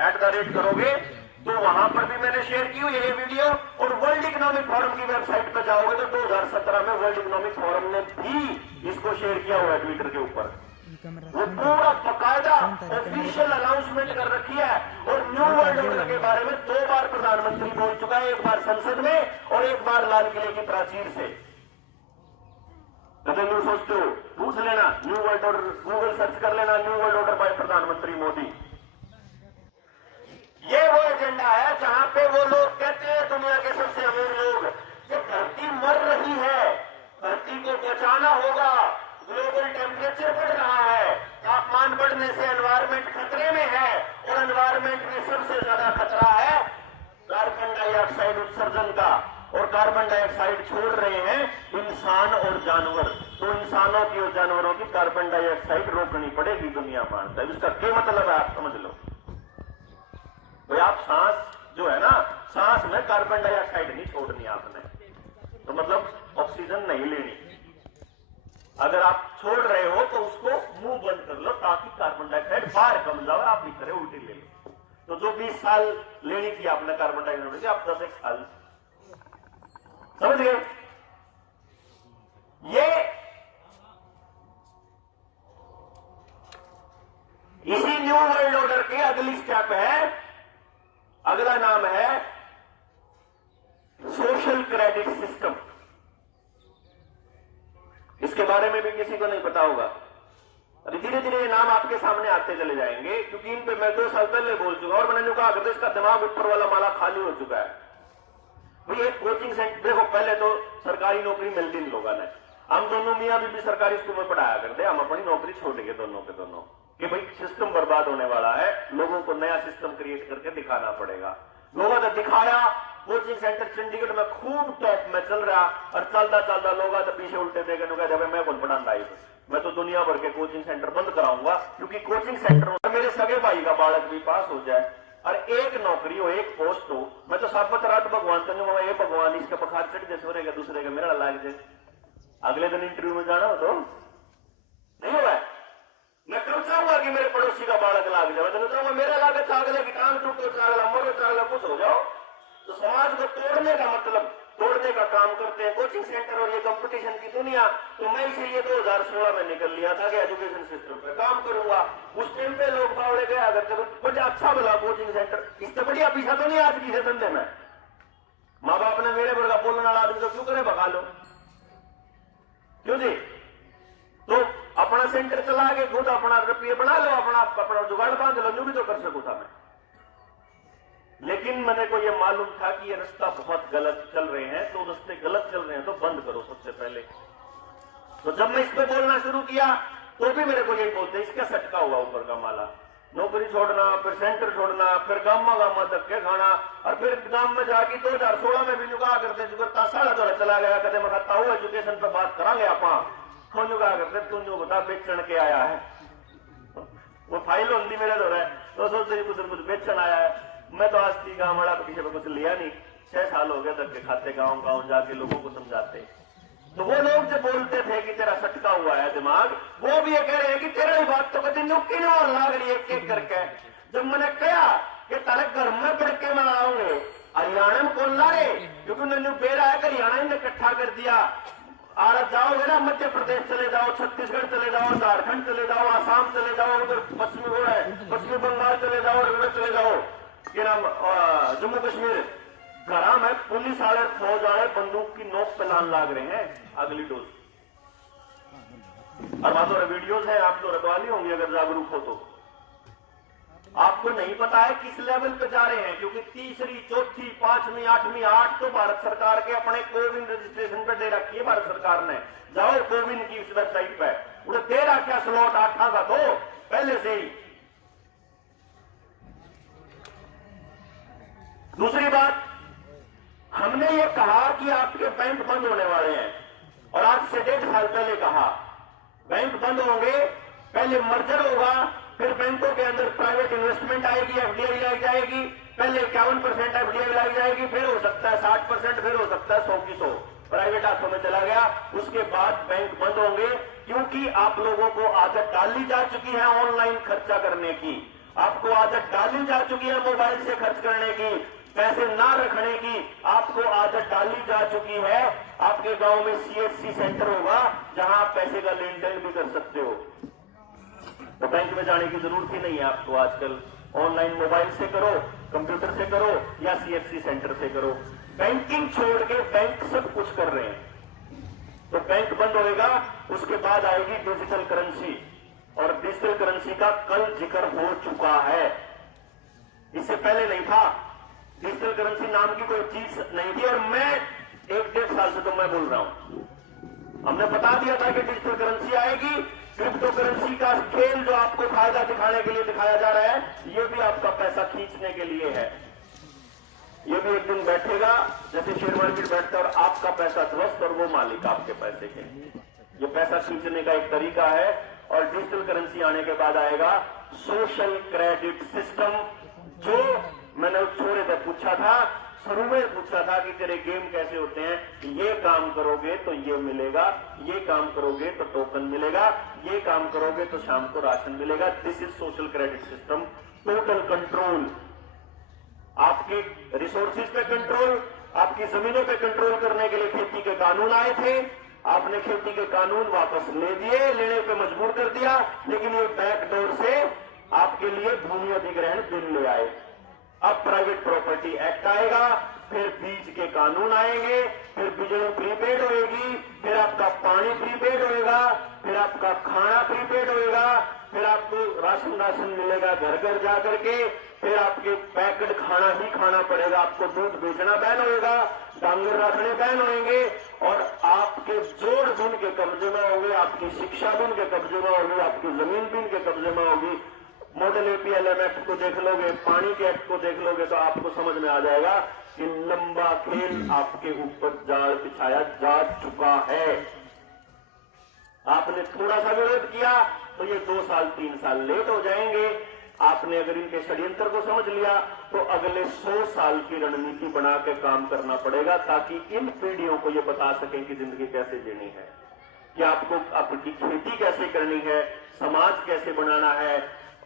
करोगे तो वहां पर भी मैंने शेयर की हुई है ये वीडियो। और वर्ल्ड इकोनॉमिक फोरम की वेबसाइट पर जाओगे तो 2017 में वर्ल्ड इकोनॉमिक फोरम ने भी इसको शेयर किया हुआ है ट्विटर के ऊपर। वो पूरा बकायदा ऑफिशियल अनाउंसमेंट कर रखी है। और न्यू वर्ल्ड ऑर्डर के बारे में 2 बार प्रधानमंत्री बोल चुका है, एक बार संसद में और एक बार लाल किले की प्राचीर से। तो तुम सोचते हो, पूछ लेना new world order, Google search कर लेना न्यू वर्ल्ड ऑर्डर बाय प्रधानमंत्री मोदी। ये वो एजेंडा है जहां पे वो लोग कहते हैं दुनिया के सबसे अमीर लोग कि धरती मर रही है, धरती को बचाना होगा, ग्लोबल टेम्परेचर बढ़ रहा है, तापमान बढ़ने से एनवायरमेंट खतरे में है और एनवायरमेंट में सबसे ज्यादा खतरा है कार्बन डाइऑक्साइड उत्सर्जन का। और कार्बन डाइऑक्साइड छोड़ रहे हैं इंसान और जानवर, तो इंसानों की और जानवरों की कार्बन डाइऑक्साइड रोकनी पड़ेगी, दुनिया मानता है। इसका क्या मतलब है आप समझ लो। तो आप सांस जो है ना, सांस में कार्बन डाइऑक्साइड नहीं छोड़नी आपने, तो मतलब ऑक्सीजन नहीं लेनी। अगर आप छोड़ रहे हो तो उसको मुंह बंद कर लो ताकि कार्बन डाइऑक्साइड बाहर कम जाओ, आप भीतर उल्टी ले लो। तो जो 20 साल लेनी थी आपने कार्बन डाइऑक्साइड, आप 10 साल, समझ गए। ये इसी न्यू वर्ल्ड ऑर्डर के अगली स्टेप है, अगला नाम है सोशल क्रेडिट सिस्टम। इसके बारे में भी किसी को नहीं पता होगा। अभी धीरे धीरे ये नाम आपके सामने आते चले जाएंगे, क्योंकि इन पे मैं 2 साल पहले बोल चुका और मैंने जो कहा कि इसका दिमाग ऊपर वाला माला खाली हो चुका है। भाई एक कोचिंग सेंटर, देखो पहले तो सरकारी नौकरी मिलती इन लोगों ने, हम दोनों मियां बीबी सरकारी स्कूल में पढ़ाया करते, हम अपनी नौकरी छोड़ गए दोनों के दोनों, कि भाई सिस्टम बर्बाद होने वाला है, लोगों को नया सिस्टम क्रिएट करके दिखाना पड़ेगा। लोगों ने दिखाया, कोचिंग सेंटर चंडीगढ़ में खूब टॉप में चल रहा, और चलता चलता लोग तो पीछे उल्टे देखे जब मैं कौन पढ़ाता ही, मैं तो दुनिया भर के कोचिंग सेंटर बंद कराऊंगा, क्योंकि कोचिंग सेंटर मेरे सगे भाई का बालक भी पास हो जाए और एक नौकरी हो, एक पोस्ट हो, मैं तो साबत रात भगवान कहूंगा, ये भगवान इसका बुखार चढ़ जाए, सोरे का दूसरे का मेरा लाग जाए, अगले दिन इंटरव्यू में जाना हो तो नहीं होगा। मैं कब चाहूंगा कि मेरे पड़ोसी का बालक लाग जाए, तो चाहूंगा मेरा लागत चागले की टांग टूटो, चागला मरो, चागला कुछ हो जाओ। तो समाज को तोड़ने का मतलब तोड़ने का काम करते हैं कोचिंग सेंटर और ये कंपटीशन की दुनिया। तो मैं इसीलिए 2016 में निकल लिया था कि एजुकेशन सिस्टम पे काम करूंगा। उस टाइम पे लोग बावड़े गया करते थे, बड़ा अच्छा बोला कोचिंग सेंटर, इससे बढ़िया पीछा तो नहीं आज की धंधे में। माँ बाप ने मेरे बड़ा बोलने वाला आदमी तो क्यों करे, भगा लो, क्यों जी। तो अपना सेंटर चला के खुद अपना रुपये बना लो, अपना जुगाड़ बांध लो, जो भी तो कर सकूं था मैं। लेकिन मैंने को ये मालूम था कि ये रास्ता बहुत गलत चल रहे हैं, तो रास्ते गलत चल रहे हैं तो बंद करो सबसे पहले। तो जब मैं इस पे बोलना शुरू किया तो भी मेरे को यही बोलते, इसका सटका हुआ ऊपर का माला, नौकरी छोड़ना, फिर सेंटर छोड़ना, फिर गामा धक्के खाना, और फिर गांव में जाके 2016 में भी नुका करते जुगता साढ़ा दौरा चला गया, कदे मैं कहता हूँ एजुकेशन पर बात करांगे आप, नुका करते तुम जो बता बेचण के आया है, वो फाइल होती मेरे दौरा है, तो सोचते कुछ बेचण आया है। मैं तो आज की गांव वाला पीछे में कुछ लिया नहीं, 6 साल हो गए धक्के खाते गांव गांव जाके लोगों को समझाते। तो वो लोग जो बोलते थे कि तेरा सटका हुआ है दिमाग, वो भी ये कह रहे हैं कि तेरा ही बात तो कभी नुक्की नहीं लाग रही एक एक करके। जब मैंने कहा कि तारे घर में बढ़ के मनाओगे, हरियाणा में कौन ला रहे, क्योंकि उन्होंने बेरा है कि हरियाणा ने इकट्ठा कर दिया। आज जाओगे ना मध्य प्रदेश चले जाओ, छत्तीसगढ़ चले जाओ, झारखंड चले जाओ, आसाम चले जाओ, उधर पश्चिमी बंगाल चले जाओ, उधर चले जाओ, कि नाम जम्मू कश्मीर, घरा में पुलिस वाले फौज वाले बंदूक की नोक पे लान लाग रहे हैं अगली डोज। और वहां तो वीडियोस है, आप तो रखवाली होंगी अगर जागरूक हो तो। आपको नहीं पता है किस लेवल पे जा रहे हैं, क्योंकि तीसरी, चौथी, 5वीं, 8वीं, 8 तो भारत सरकार के अपने कोविन रजिस्ट्रेशन पे दे रखी है भारत सरकार ने। जाओ कोविन की इस वेबसाइट पे, उन्हें दे रखा स्लॉट 8 का तो पहले से ही। दूसरी बात, हमने ये कहा कि आपके बैंक बंद होने वाले हैं, और आज से 1.5 साल पहले कहा बैंक बंद होंगे, पहले मर्जर होगा, फिर बैंकों के अंदर प्राइवेट इन्वेस्टमेंट आएगी, एफडीआई लाई जाएगी, पहले 51% एफडीआई लाई जाएगी, फिर हो सकता है 60%, फिर हो सकता है 100 की 100 प्राइवेट हाथों में चला गया। उसके बाद बैंक बंद होंगे, क्योंकि आप लोगों को आदत डाली जा चुकी है ऑनलाइन खर्चा करने की। आपको आदत डाली जा चुकी है मोबाइल से खर्च करने की, पैसे ना रखने की आपको आदत डाली जा चुकी है। आपके गांव में CSC सेंटर होगा जहां आप पैसे का लेन देन भी कर सकते हो, तो बैंक में जाने की जरूरत ही नहीं है आपको। आजकल ऑनलाइन मोबाइल से करो, कंप्यूटर से करो या CSC सेंटर से करो। बैंकिंग छोड़ के बैंक सब कुछ कर रहे हैं। तो बैंक बंद होएगा, उसके बाद आएगी डिजिटल करेंसी, और डिजिटल करेंसी का कल जिक्र हो चुका है, इससे पहले नहीं था। डिजिटल करेंसी नाम की कोई चीज नहीं थी, और मैं 1-1.5 साल से तो मैं बोल रहा हूं, हमने बता दिया था कि डिजिटल करेंसी आएगी। क्रिप्टो करेंसी का खेल जो आपको फायदा दिखाने के लिए दिखाया जा रहा है, ये भी आपका पैसा खींचने के लिए है। ये भी एक दिन बैठेगा जैसे शेयर मार्केट बैठता है, और आपका पैसा ध्वस्त और वो मालिक आपके पैसे के। ये पैसा खींचने का एक तरीका है। और डिजिटल करेंसी आने के बाद आएगा सोशल क्रेडिट सिस्टम, जो मैंने उस छोरे से पूछा था, शुरू में पूछा था कि तेरे गेम कैसे होते हैं, ये काम करोगे तो ये मिलेगा, ये काम करोगे तो टोकन मिलेगा, ये काम करोगे तो शाम को राशन मिलेगा। This is social credit system. Total control, आपके रिसोर्सेज पे कंट्रोल, आपकी जमीनों पे कंट्रोल करने के लिए खेती के कानून आए थे। आपने खेती के कानून वापस ले दिए, लेने पे मजबूर कर दिया, लेकिन ये बैकडोर से आपके लिए भूमि अधिग्रहण बिल ले आए। अब प्राइवेट प्रॉपर्टी एक्ट आएगा, फिर बीज के कानून आएंगे, फिर बिजली प्रीपेड होएगी, फिर आपका पानी प्रीपेड होएगा, फिर आपका खाना प्रीपेड होएगा, फिर आपको राशन मिलेगा घर घर जा करके, फिर आपके पैकेट खाना ही खाना पड़ेगा, आपको दूध बेचना बैन होएगा, डांगर रखने बैन होंगे, और आपके जोड़ भी उनके कब्जे में होंगे, आपकी शिक्षा भी उनके कब्जे में होगी, आपकी जमीन भी उनके कब्जे में होगी। मॉडल APLM एक्ट को देख लोगे, पानी के एक्ट को देख लोगे, तो आपको समझ में आ जाएगा कि लंबा खेल आपके ऊपर जाल बिछाया जा चुका है। आपने थोड़ा सा विरोध किया तो ये 2 साल 3 साल लेट हो जाएंगे। आपने अगर इनके षड्यंत्र को समझ लिया तो अगले 100 साल की रणनीति बना के काम करना पड़ेगा, ताकि इन पीढ़ियों को ये बता सकें कि जिंदगी कैसे जीनी है, कि आपको आपकी खेती कैसे करनी है, समाज कैसे बनाना है,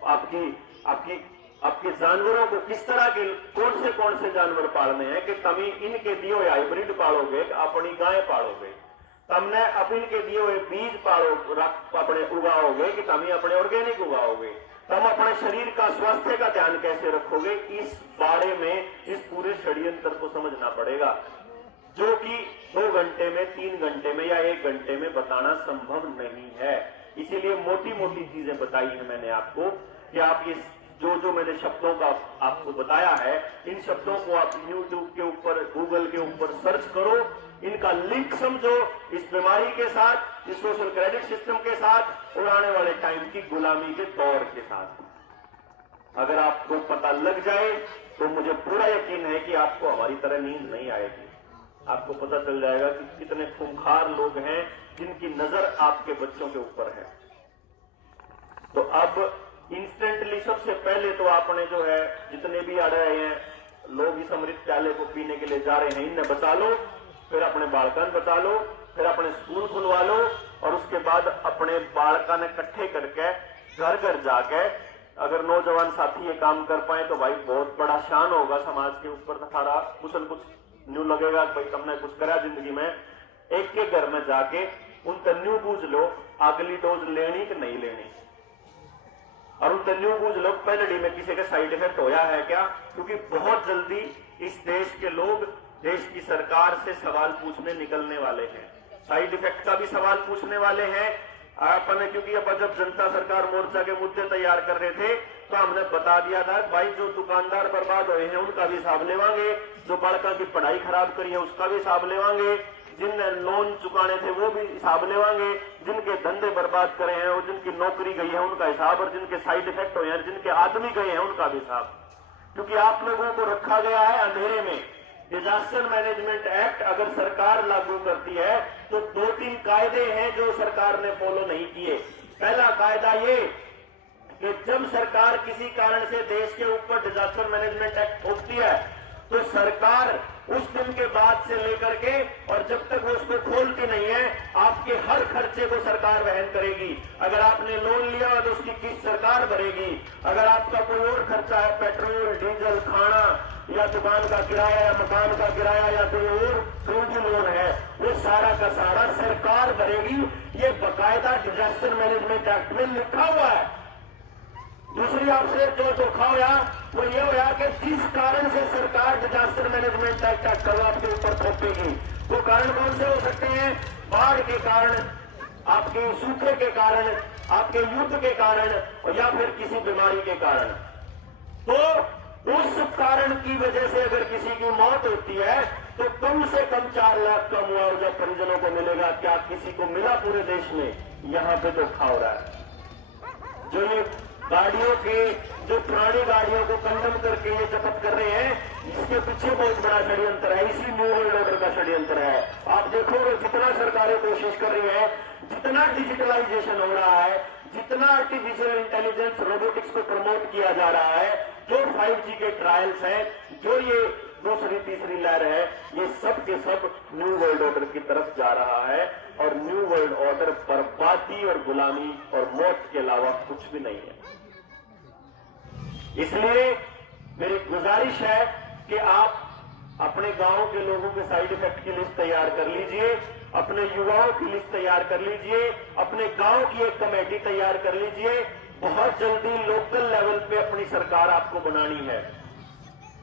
आपके जानवरों को किस तरह के कौन से जानवर पालने हैं, कि तभी इनके दिए हुए हाइब्रिड पालोगे, अपनी गाय पालोगे, तमने अपन के दिए हुए बीज अपने उगाओगे, कि तभी अपने ऑर्गेनिक उगाओगे, तुम अपने शरीर का स्वास्थ्य का ध्यान कैसे रखोगे। इस बारे में इस पूरे षड्यंत्र को समझना पड़ेगा, जो कि 2 घंटे में, 3 घंटे में या 1 घंटे में बताना संभव नहीं है। इसीलिए मोटी मोटी चीजें बताई हैं मैंने आपको, कि आप ये जो मैंने शब्दों का आपको बताया है, इन शब्दों को आप YouTube के ऊपर, Google के ऊपर सर्च करो, इनका लिंक समझो इस बीमारी के साथ, इस सोशल क्रेडिट सिस्टम के साथ, और आने वाले टाइम की गुलामी के दौर के साथ। अगर आपको पता लग जाए तो मुझे पूरा यकीन है कि आपको हमारी तरह नींद नहीं आएगी। आपको पता चल जाएगा कि कितने खूंखार लोग हैं जिनकी नजर आपके बच्चों के ऊपर है। तो अब इंस्टेंटली सबसे पहले तो आपने जो है, जितने भी आ रहे हैं लोग इस अमृत प्याले को पीने के लिए जा रहे हैं, इन्हें बचा लो, फिर अपने बालकन बचा लो, फिर अपने स्कूल खुलवा लो, और उसके बाद अपने बालकन इकट्ठे करके घर घर जाके अगर नौजवान साथी ये काम कर पाए तो भाई बहुत बड़ा शान होगा समाज के ऊपर। सारा कुछ न्यू लगेगा भाई तुमने कुछ करा जिंदगी में। एक के घर में जाके उनसे न्यू पूछ लो अगली डोज लेनी कि नहीं लेनी, और उनसे न्यू पूछ लो पहले में किसी का साइड इफेक्ट होया है क्या, क्योंकि बहुत जल्दी इस देश के लोग देश की सरकार से सवाल पूछने निकलने वाले हैं, साइड इफेक्ट का भी सवाल पूछने वाले हैं आपने। क्योंकि अब जब जनता सरकार मोर्चा के मुद्दे तैयार कर रहे थे तो हमने बता दिया था भाई जो दुकानदार बर्बाद हुए हैं उनका भी हिसाब लेवांगे, जो बालकों की पढ़ाई खराब करी है उसका भी हिसाब लेवांगे, जिनने लोन चुकाने थे वो भी हिसाब लेवांगे, जिनके धंधे बर्बाद करे हैं और जिनकी नौकरी गई है उनका हिसाब, और जिनके साइड इफेक्ट हुए हैं, जिनके आदमी गए हैं उनका भी हिसाब। क्योंकि आप लोगों को रखा गया है अंधेरे में। डिजास्टर मैनेजमेंट एक्ट अगर सरकार लागू करती है तो 2-3 कायदे हैं जो सरकार ने फॉलो नहीं किए। पहला कायदा ये कि जब सरकार किसी कारण से देश के ऊपर डिजास्टर मैनेजमेंट एक्ट थोपती है तो सरकार उस दिन के बाद से लेकर के और जब तक वो उसको खोलती नहीं है, आपके हर खर्चे को सरकार वहन करेगी। अगर आपने लोन लिया हो तो उसकी किस्त सरकार भरेगी। अगर आपका कोई और खर्चा है, पेट्रोल, डीजल, खाना या दुकान का किराया या मकान का किराया या कोई और क्रेडिट लोन है, वो सारा का सारा सरकार भरेगी। ये बाकायदा डिजास्टर मैनेजमेंट एक्ट में लिखा हुआ है। दूसरी आपसे जो धोखा हुआ वो ये हुआ कि जिस कारण से सरकार डिजास्टर मैनेजमेंट एक्ट आपके ऊपर थोपेगी, वो कारण कौन से हो सकते हैं? बाढ़ के कारण, आपके सूखे के कारण, आपके युद्ध के कारण और या फिर किसी बीमारी के कारण। तो उस कारण की वजह से अगर किसी की मौत होती है तो कम से कम 4 लाख का मुआवजा परिजनों को मिलेगा। क्या किसी को मिला पूरे देश में? यहां पे धोखा हो रहा है। जो ये गाड़ियों के, जो पुरानी गाड़ियों को कंडम करके ये जब्त कर रहे हैं, इसके पीछे बहुत बड़ा षड्यंत्र है। इसी न्यू वर्ल्ड ऑर्डर का षड्यंत्र है। आप देखोगे जितना सरकारें कोशिश कर रही है, जितना डिजिटलाइजेशन हो रहा है, जितना आर्टिफिशियल इंटेलिजेंस, रोबोटिक्स को प्रमोट किया जा रहा है, जो 5G के ट्रायल्स हैं, जो ये दूसरी तीसरी लहर है, ये सब के सब न्यू वर्ल्ड ऑर्डर की तरफ जा रहा है। और न्यू वर्ल्ड ऑर्डर बर्बादी और गुलामी और मौत के अलावा कुछ भी नहीं है। इसलिए मेरी गुजारिश है कि आप अपने गांव के लोगों के साइड इफेक्ट की लिस्ट तैयार कर लीजिए, अपने युवाओं की लिस्ट तैयार कर लीजिए, अपने गांव की एक कमेटी तैयार कर लीजिए। बहुत जल्दी लोकल लेवल पे अपनी सरकार आपको बनानी है।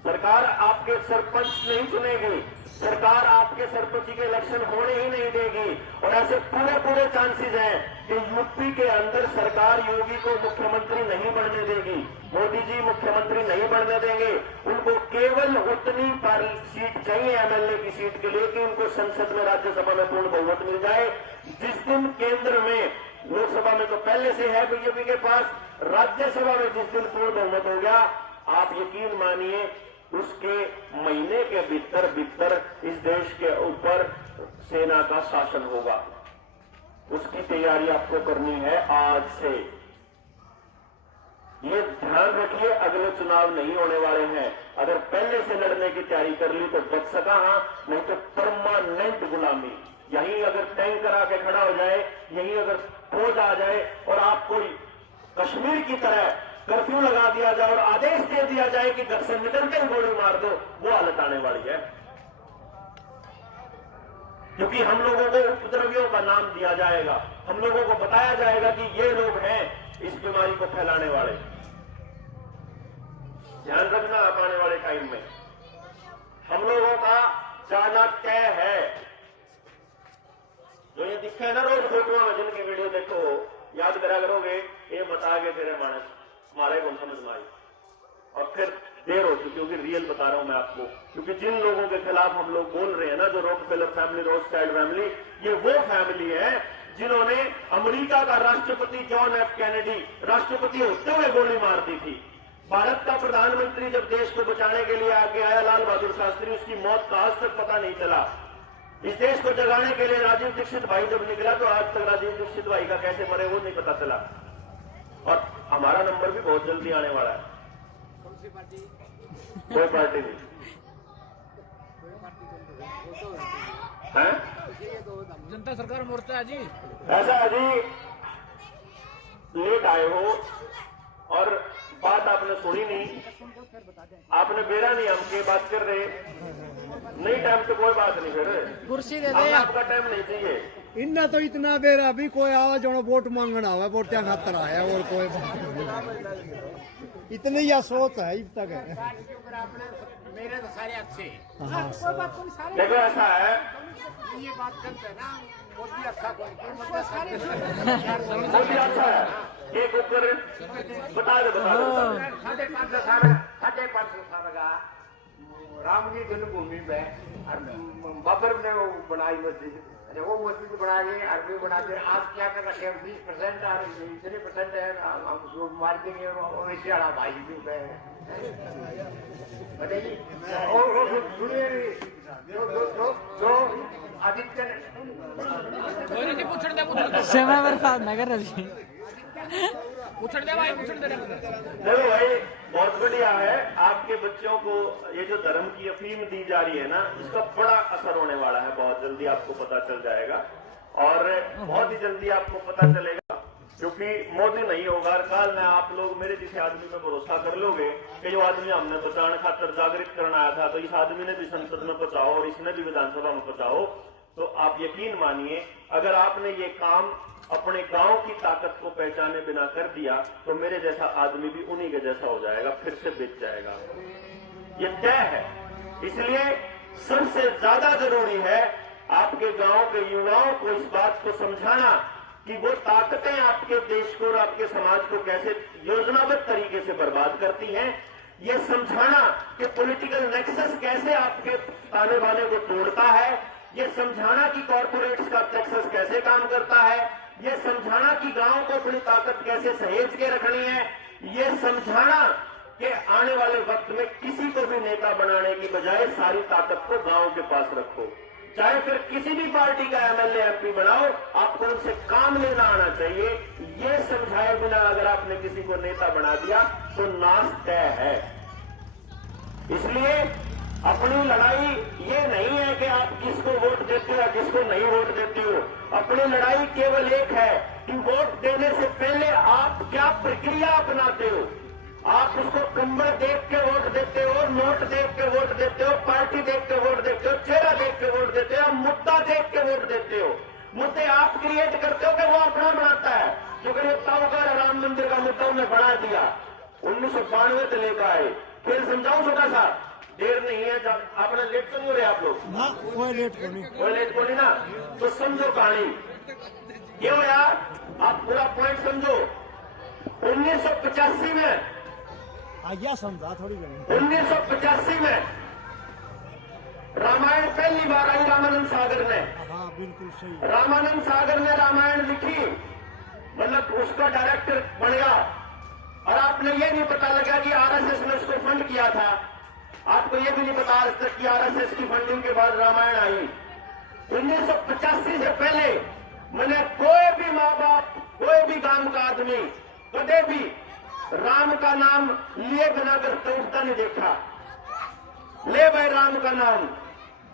सरकार आपके सरपंच नहीं चुनेगी, सरकार आपके सरपंच के इलेक्शन होने ही नहीं देगी। और ऐसे पूरे चांसेस हैं कि यूपी के अंदर सरकार योगी को मुख्यमंत्री नहीं बनने देगी, मोदी जी मुख्यमंत्री नहीं बनने देंगे। उनको केवल उतनी सीट चाहिए एमएलए की सीट के लिए कि उनको संसद में, राज्यसभा में पूर्ण बहुमत मिल जाए। जिस दिन केंद्र में, लोकसभा में तो पहले से है बीजेपी के पास, राज्यसभा में जिस दिन पूर्ण बहुमत हो गया, आप यकीन मानिए उसके महीने के भीतर इस देश के ऊपर सेना का शासन होगा। उसकी तैयारी आपको करनी है आज से। ये ध्यान रखिए, अगले चुनाव नहीं होने वाले हैं। अगर पहले से लड़ने की तैयारी कर ली तो बच सका, नहीं तो परमानेंट गुलामी। यहीं अगर टैंक करा के खड़ा हो जाए, यहीं अगर फौज आ जाए और आपको कश्मीर की तरह कर्फ्यू लगा दिया जाए और आदेश दे दिया जाए कि घर से निकलते ही गोली मार दो, वो हालत आने वाली है। क्योंकि हम लोगों को उपद्रवियों का नाम दिया जाएगा, हम लोगों को बताया जाएगा कि ये लोग हैं इस बीमारी को फैलाने वाले। ध्यान रखना, आप आने वाले टाइम में हम लोगों का जाना तय है। जो ये दिखे है ना रोज फोटो में, जिनकी वीडियो देखो, याद करा करोगे, ये बता के तेरे मानस हमारे को समझ में आई। और फिर देर हो चुकी, क्योंकि रियल बता रहा हूं मैं आपको। क्योंकि जिन लोगों के खिलाफ हम लोग बोल रहे हैं ना, जो रॉकफेलर फैमिली, रोथस्child फैमिली, ये वो फैमिली है जिन्होंने अमेरिका का राष्ट्रपति जॉन एफ कैनेडी राष्ट्रपति होते हुए गोली मार दी थी। भारत का प्रधानमंत्री जब देश को बचाने के लिए आगे आया, लाल बहादुर शास्त्री, उसकी मौत का आज तक पता नहीं चला। इस देश को जगाने के लिए राजीव दीक्षित भाई जब निकला तो आज तक राजीव दीक्षित भाई का कैसे मरे वो नहीं पता चला। और हमारा नंबर भी बहुत जल्दी आने वाला है। कौन सी पार्टी? कोई पार्टी नहीं है। जनता सरकार मोर्चा है जी। ऐसा है जी, लेट आए हो और बात आपने सुनी नहीं, आपने बेरा नहीं, हम के बात कर रहे नहीं। टाइम तो कोई बात नहीं, फिर कुर्सी दे दे, आपका टाइम नहीं चाहिए। इन्ना तो इतना बेरा भी कोई आवा जो वोट मांगना हुआ, वोट क्या खातर आया और कोई इतनी या सोच है अब तक है। मेरे तो सारे अच्छे। देखो ऐसा है, ये बात करते है ना, मोदी अच्छा कोई मोदी अच्छा है, एक ऊपर बता दो 550 साल का राम की जन्मभूमि में बाबर ने वो बनाई मस्जिद, वो मस्जिद बना के अरबी बना के आज क्या कर रखे हैं 20% आ रही है, इतने परसेंट है हम उसको मार देंगे। वैसे आड़ा भाई भी बताइए। और सुनिए जो आदित्य समय बर्बाद न कर रही। पूछने दे भाई, पूछने दे। देखो भाई, बहुत बढ़िया है। आपके बच्चों को ये जो धर्म की अफीम दी जा रही है ना, इसका बड़ा असर होने वाला है। बहुत जल्दी आपको पता चल जाएगा और बहुत ही जल्दी आपको पता चलेगा, क्योंकि मोदी नहीं होगा और काल में आप लोग मेरे जैसे आदमी में भरोसा कर लोगे कि जो आदमी हमने बचाने खातर जागृत करना आया था, तो इस आदमी ने भी संसद में बचाओ और इसने भी विधानसभा में बचाओ। तो आप यकीन मानिए, अगर आपने ये काम अपने गांव की ताकत को पहचाने बिना कर दिया, तो मेरे जैसा आदमी भी उन्हीं के जैसा हो जाएगा, फिर से बिक जाएगा। ये तय है। इसलिए सबसे ज्यादा जरूरी है आपके गांव के युवाओं को इस बात को समझाना कि वो ताकतें आपके देश को और आपके समाज को कैसे योजनाबद्ध तरीके से बर्बाद करती हैं। ये समझाना कि पॉलिटिकल नेक्सस कैसे आपके ताने बाने को तोड़ता है। ये समझाना कि कॉर्पोरेट्स का नेक्सस कैसे काम करता है। ये समझाना कि गांव को अपनी ताकत कैसे सहेज के रखनी है। ये समझाना कि आने वाले वक्त में किसी को भी नेता बनाने की बजाय सारी ताकत को गांव के पास रखो। चाहे फिर किसी भी पार्टी का एमएलए एमपी बनाओ, आपको उनसे काम लेना आना चाहिए। ये समझाए बिना अगर आपने किसी को नेता बना दिया तो नाश तय है। इसलिए अपनी लड़ाई ये नहीं है कि आप किसको वोट देते हो या किसको नहीं वोट देते हो। अपनी लड़ाई केवल एक है कि वोट देने से पहले आप क्या प्रक्रिया अपनाते हो। आप उसको कंबल देख के वोट देते हो, नोट देख के वोट देते हो, पार्टी देख के वोट देते हो, चेहरा देख के वोट देते हो, मुद्दा देख के वोट देते हो। मुद्दे आप क्रिएट करते हो कि वो अपना बनाता है। जो ताऊकार राम मंदिर का मुद्दा उन्हें बना दिया, 1992 से लेकर आए। फिर समझाऊं छोटा सा, देर नहीं है। आपने लेट तो नहीं हो रहे आप लोग? कोई लेट को नहीं, कोई लेट को नहीं ना। तो समझो कहानी क्यों यार, आप पूरा पॉइंट समझो। 1985 में आज्ञा समझा थोड़ी घनी। 1985 में रामायण पहली बार आई रामानंद सागर ने। हाँ बिल्कुल सही। रामानंद सागर ने रामायण लिखी, मतलब उसका डायरेक्टर बन गया। और आपने ये नहीं पता लगा कि आरएसएस ने उसको फंड किया था। आपको ये भी नहीं पता आज तक कि आरएसएस की फंडिंग के बाद रामायण आई। 1985 से पहले मैंने कोई भी माँ बाप, कोई भी गांव का आदमी कदे भी राम का नाम लिए बिना करते उठता नहीं देखा। ले भाई राम का नाम,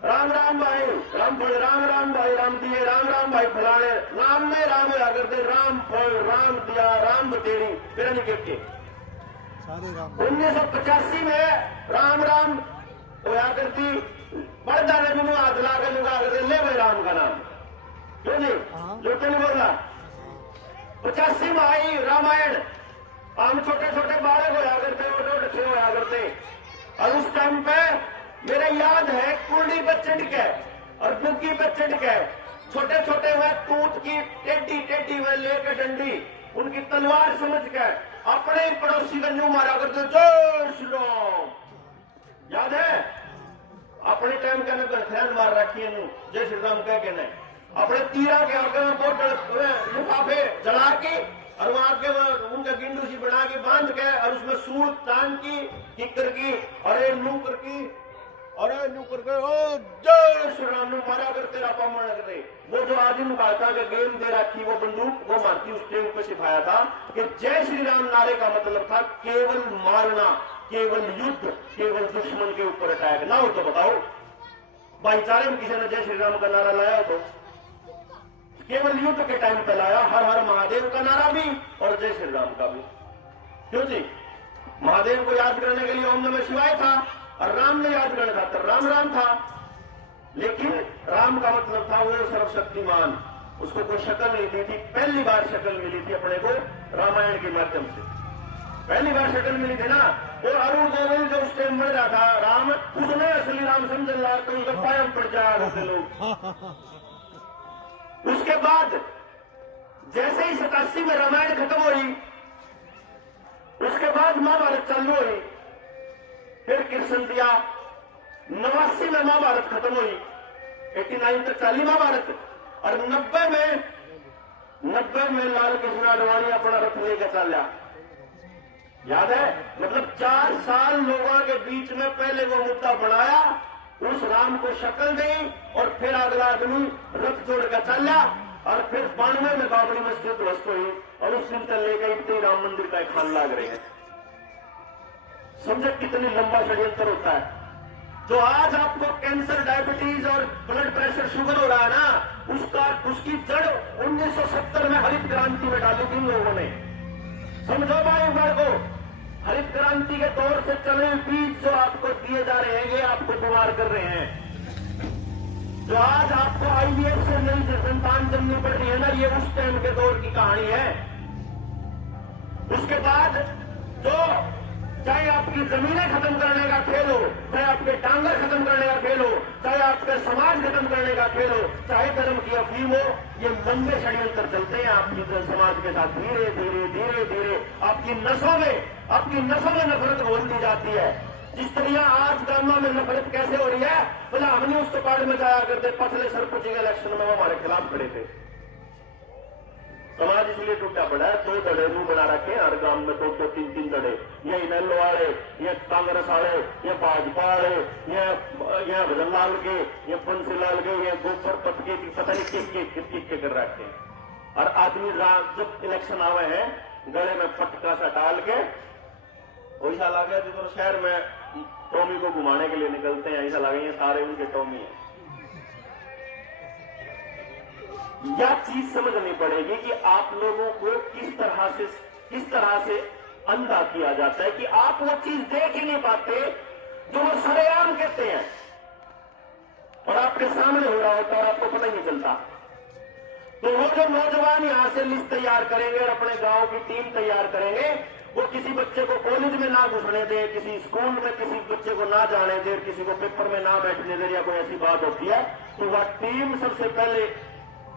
राम राम भाई, राम फल, राम राम भाई, राम दिए, राम राम भाई फलाने, राम में राम होया करते, राम फल, राम दिया, राम बतेरी, फिर नहीं कहते सारे राम। 1985 में राम राम होया करती, पर्दा ने भी हाथ ला कर लुगा करते, ले भाई राम का नाम। क्यों जी, जो तो नहीं बोल रहा। 85 में आई रामायण। हम छोटे छोटे बालक होया करते, छोटे होया करते। और उस टाइम पे मेरे याद है कुंडी पे चढ़ के और बुग्गी पे चढ़ के छोटे छोटे हुए तूत की टेढ़ी टेढ़ी हुए लेकर डंडी, उनकी तलवार समझ के अपने ही पड़ोसी का न्यू मारा करते, जय श्री राम। याद है? अपने टाइम के अंदर ध्यान मार रखी है, जय श्री राम कह के नहीं। अपने तीरा के आगे में बोतल लिफाफे जला के और वहां के उनका गिंडू सी बना के बांध के और उसमें सूर तान की किकर की अरे नू करके ओ जय श्री राम नू मारा कर तेरा पामण करते। वो जो आदमी कहता कि गेम दे रखी वो बंदूक वो मारती, उस टाइम पे सिखाया था कि जय श्री राम नारे का मतलब था केवल मारना, केवल युद्ध, केवल दुश्मन के ऊपर अटैक ना हो। तो बताओ भाईचारे में किसी ने जय श्री राम का नारा लाया तो केवल युद्ध के टाइम पे लाया। हर हर महादेव का नारा भी और जय श्री राम का भी। क्यों जी? महादेव को याद करने के लिए ओम नमः शिवाय था और राम ने याद करने खातर राम राम था। लेकिन राम का मतलब था वो सर्वशक्तिमान, उसको कोई शक्ल नहीं दी थी। पहली बार शक्ल मिली थी अपने को रामायण के माध्यम से, पहली बार शक्ल मिली थी ना। वो अरुण गोविंद जो उस टाइम मर रहा था राम, उसने असली राम समझ ला तो उसका पायम पड़ जा रहे लोग। उसके बाद जैसे ही 87 में रामायण खत्म हुई, उसके बाद महाभारत चालू हुई। फिर कृष्ण दिया 89 में महाभारत खत्म हुई, 89 तक चाली महाभारत। और 90 में लाल कृष्ण आडवाणी अपना रथ लेकर चला। याद है? मतलब 4 साल लोगों के बीच में पहले वो मुद्दा बनाया, उस राम को शक्ल दी और फिर अगला आदमी रथ जोड़कर चला। और फिर 92 में बाबरी मस्जिद ध्वस्त हुई और उस दिन से लेकर इतने राम मंदिर का खान लाग रहे हैं। समझे कितनी लंबा षड्यंत्र होता है। जो आज आपको कैंसर, डायबिटीज और ब्लड प्रेशर, शुगर हो रहा है ना, उसकी जड़ 1970 में हरित क्रांति में डाली थी लोगों ने। समझो भाई को, हरित क्रांति के दौर से चले बीज जो आपको दिए जा रहे हैं, ये आपको बीमार कर रहे हैं। जो आज आपको IVF से नई संतान जन्मनी पड़ रही है ना, ये उस टाइम के दौर की कहानी है। उसके बाद जो चाहे आपकी जमीनें खत्म करने का खेल हो, चाहे आपके टांगर खत्म करने का खेल हो, चाहे आपके समाज खत्म करने का खेल हो, चाहे धर्म की अफीम हो, ये लंबे षड्यंत्र चलते हैं आपकी समाज के साथ। धीरे धीरे धीरे धीरे आपकी नसों में नफरत घोलती जाती है। जिस तरह आज गामा में नफरत कैसे हो रही है, बोला हमने उस टुकाड़ में जाया करते, पछले सरपंच के इलेक्शन में वो हमारे खिलाफ खड़े थे। समाज इसलिए टूटा पड़ा है। 2 धड़े मुंह बना रखे हर गांव में, 2-2, 3-3 धड़े। ये इनेलो वाले, ये कांग्रेस वाले, ये भाजपा वाले, ये भजनलाल के, ये पंसीलाल के, ये गोपर पत के, पता नहीं किस कर रखे हैं। और आदमी जब इलेक्शन आवे हैं, गले में पटका सा डाल के ऐसा लगे तो शहर में टॉमी को घुमाने के लिए निकलते हैं, ऐसा लगे ये सारे उनके टॉमी हैं। यह चीज समझनी पड़ेगी कि आप लोगों को किस तरह से अंधा किया जाता है कि आप वो चीज देख ही नहीं पाते जो वो सरेआम कहते हैं, और आपके सामने हो रहा होता है और आपको पता ही नहीं चलता। तो वो जो नौजवान यहां से लिस्ट तैयार करेंगे और अपने गांव की टीम तैयार करेंगे, वो किसी बच्चे को कॉलेज में ना घुसने दे, किसी स्कूल में किसी बच्चे को ना जाने दे, किसी को पेपर में ना बैठने दे, या कोई ऐसी बात होती है, तो वह टीम सबसे पहले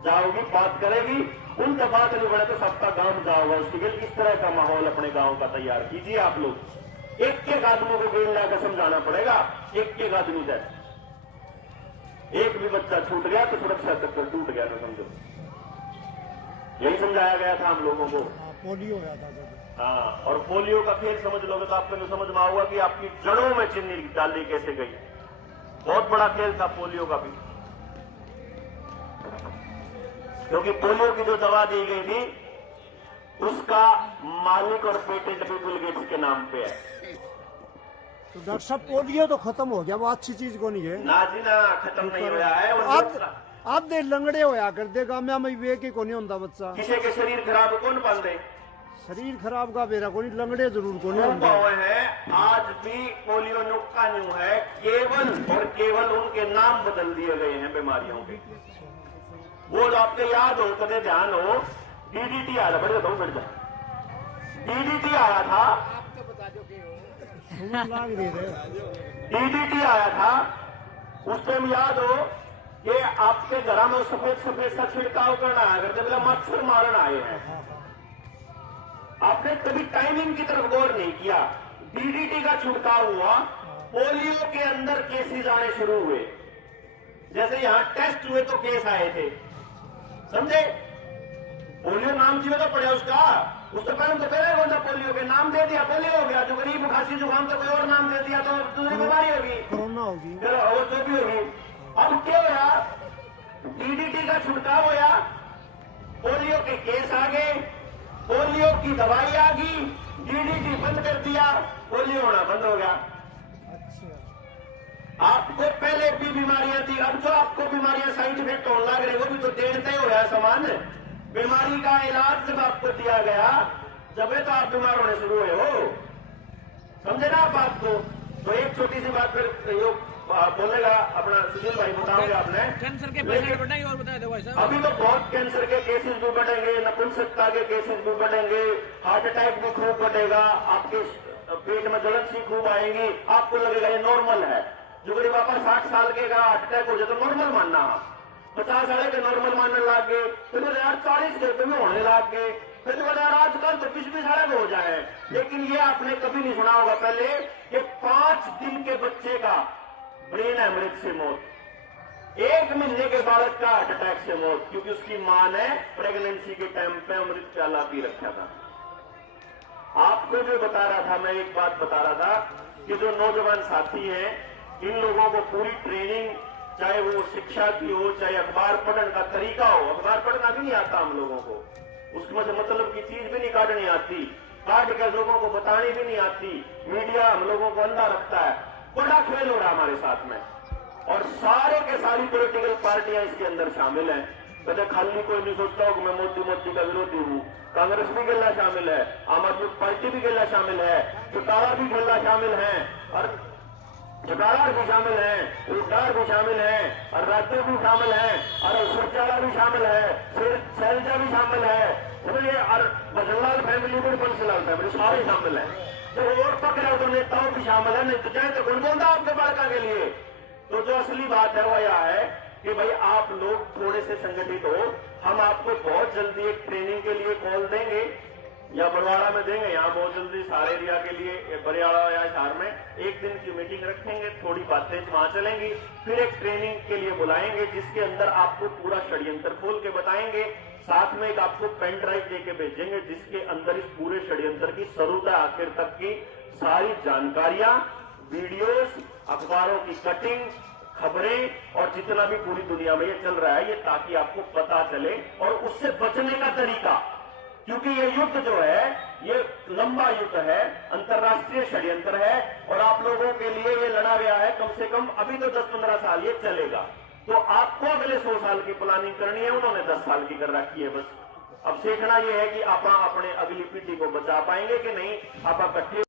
जाओगी, बात करेगी। उनसे बात नहीं बढ़े तो सबका गांव जाओगा। उसके लिए इस तरह का माहौल अपने गांव का तैयार कीजिए। आप लोग एक आदमी को गेंद लाकर समझाना पड़ेगा, एक आदमी से। एक भी बच्चा छूट गया तो सुरक्षा तक टूट गया, तो समझो। यही समझाया गया था हम लोगों को। पोलियो हो था। हाँ, और पोलियो का खेल समझ लोगे तो आपको समझ में आऊगा कि आपकी जड़ों में चीनी डाली कैसे गई। बहुत बड़ा खेल था पोलियो का भी, क्योंकि पोलियो की जो दवा दी गई थी उसका मालिक और पेटेंट भी बिल गेट्स के नाम पे है। तो डॉक्टर साहब पोलियो तो खत्म हो गया, वो अच्छी चीज को नहीं है ना जी ना, खत्म नहीं होया है। आप दे लंगड़े होया कर दे गाँव में वे के को नहीं होता बच्चा। किसी के शरीर खराब कौन पाल दे? शरीर खराब का बेरा को नहीं, लंगड़े जरूर को नहीं होता है। आज भी पोलियो नुक्का न्यू है, केवल और केवल उनके नाम बदल दिए गए हैं बीमारियों के। वो जो आपके याद हो, कदे ध्यान हो, DDT आया था, बढ़िया तो बढ़ जाए। DDT आया था, DDT आया था उस टाइम याद हो कि आपके घर में सफेद सफेद सा छिड़काव करना आया करते, बोला मच्छर मारन आए हैं। आपने कभी टाइमिंग की तरफ गौर नहीं किया। DDT का छिड़काव हुआ, पोलियो के अंदर केसेस आने शुरू हुए। जैसे यहां टेस्ट हुए तो केस आए थे, समझे? पोलियो नाम जीवे तो पड़ा उसका, उससे पहले तो पहले कौन सा पोलियो के नाम दे दिया, पोलियो हो गया। जो गरीब खांसी जुकाम का कोई और नाम दे दिया तो दूसरी बीमारी होगी, कोरोना होगी, फिर और जो भी होगी। अब क्या होया, DDT का छिड़काव होया, पोलियो के केस आ गए, पोलियो की दवाई आ गई, DDT बंद कर दिया, पोलियो होना बंद हो गया। आपको पहले भी बीमारियां थी, अब जो आपको बीमारियां साइड इफेक्ट होने लग रहे, वो भी तो देते हो रहा है सामान। बीमारी का इलाज जब आपको दिया गया, जब तो आप बीमार होने शुरू हुए हो, समझे ना आप बात को। तो एक छोटी सी बात फिर योग बोलेगा अपना सुनील भाई, बताओगे आपने कैंसर के पेशेंट बढ़ेंगे और बता दो भाई साहब। अभी तो बहुत कैंसर के केसेस भी बढ़ेंगे, नपुंसकता के केसेस भी बढ़ेंगे, हार्ट अटैक भी खूब बढ़ेगा, आपके पेट में जलन सी खूब आएगी, आपको लगेगा ये नॉर्मल है। जो गरीब पापा 60 साल के का हार्ट अटैक हो जाए तो नॉर्मल मानना, 50 साल के नॉर्मल मानने लग गए, फिर 40 के भी होने लग गए, फिर आजकल तो 20 साल हो जाए। लेकिन ये आपने कभी नहीं सुना होगा पहले कि 5 दिन के बच्चे का ब्रेन हेमरेज से मौत, 1 महीने के बालक का हार्ट अटैक से मौत, क्योंकि उसकी मां ने प्रेगनेंसी के टाइम पे अमृत प्याला पी रखा था। आपको जो बता रहा था, मैं एक बात बता रहा था कि जो नौजवान साथी हैं, इन लोगों को पूरी ट्रेनिंग, चाहे वो शिक्षा की हो, चाहे अखबार पढ़ने का तरीका हो, अखबार पढ़ना भी नहीं आता हम लोगों को, उसमें से मतलब की चीज भी नहीं काटनी आती, काट के लोगों को बतानी भी नहीं आती, मीडिया हम लोगों को अंधा रखता है। बड़ा खेल हो रहा है हमारे साथ में, और सारे के सारी पॉलिटिकल पार्टियां इसके अंदर शामिल हैं। कदे खाली कोई नहीं सोचता हो कि मैं मोदी का विरोधी हूँ। कांग्रेस भी गला शामिल है, आम आदमी पार्टी भी गला शामिल है, चौटाला भी गला शामिल है, और चौटाला भी शामिल है, उल्टार भी शामिल है, और राजू भी शामिल है, और सुरचाला भी शामिल है, शैलजा भी शामिल है, समझिए, और बजनलाल फैमिली भी, बंसीलाल फैमिली, सारे शामिल है। तो और पकड़े तो नेताओं भी शामिल है, नहीं तो चाहे तो कौन बोलता आपके बालका के लिए। तो जो असली बात है वो यह है कि भाई आप लोग थोड़े से संगठित हो। हम आपको बहुत जल्दी एक ट्रेनिंग के लिए कॉल देंगे, या बरवाड़ा में देंगे, यहाँ बहुत जल्दी सारे एरिया के लिए बरियाड़ा या शहर में एक दिन की मीटिंग रखेंगे, थोड़ी बातें वहां चलेंगी, फिर एक ट्रेनिंग के लिए बुलाएंगे जिसके अंदर आपको पूरा षड्यंत्र खोल के बताएंगे। साथ में एक आपको पेन ड्राइव देके भेजेंगे जिसके अंदर इस पूरे षड्यंत्र की शुरू से आखिर तक की सारी जानकारियां, वीडियोस, अखबारों की कटिंग, खबरें और जितना भी पूरी दुनिया में ये चल रहा है, ये ताकि आपको पता चले और उससे बचने का तरीका। क्योंकि ये युद्ध जो है ये लंबा युद्ध है, अंतर्राष्ट्रीय षड्यंत्र है, और आप लोगों के लिए ये लड़ा गया है कम से कम अभी तो 10-15 साल ये चलेगा। तो आपको अगले 100 साल की प्लानिंग करनी है, उन्होंने 10 साल की कर रखी है बस। अब सीखना ये है कि आप अपने अगली पीढ़ी को बचा पाएंगे कि नहीं, आप इकट्ठे